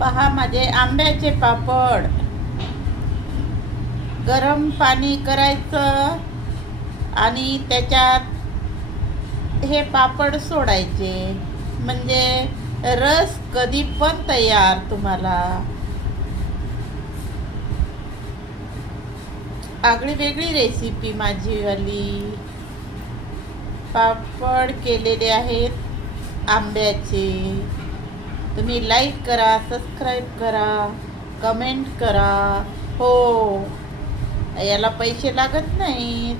पहा माझे आंब्याचे पापड. गरम पाणी करायचं आणि त्याच्यात हे पापड सोडायचे, म्हणजे रस कधी पण तयार तुम्हाला. आगळी वेगळी रेसिपी माझीवाली. पापड केलेले आहेत आंब्याचे. तुम्ही लाईक करा, सबस्क्राईब करा, कमेंट करा. हो, याला पैसे लागत नाहीत,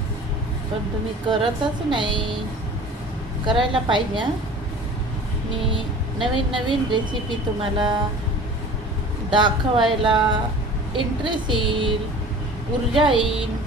पण तुम्ही करतच नाही. करायला पाहिजे हं. मी नवीन नवीन रेसिपी तुम्हाला दाखवायला इंटरेस्ट येईल, ऊर्जा येईल.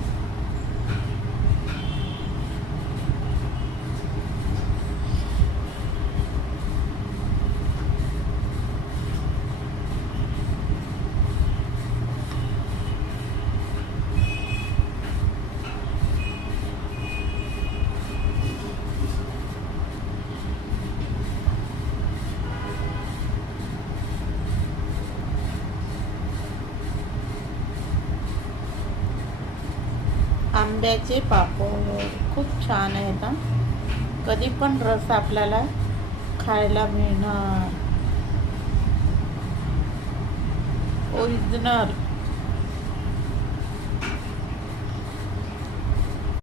आंब्याचे पापड खूप छान आहेत हं. कधी पण रस आपल्याला खायला मिळणार. ओरिजिनल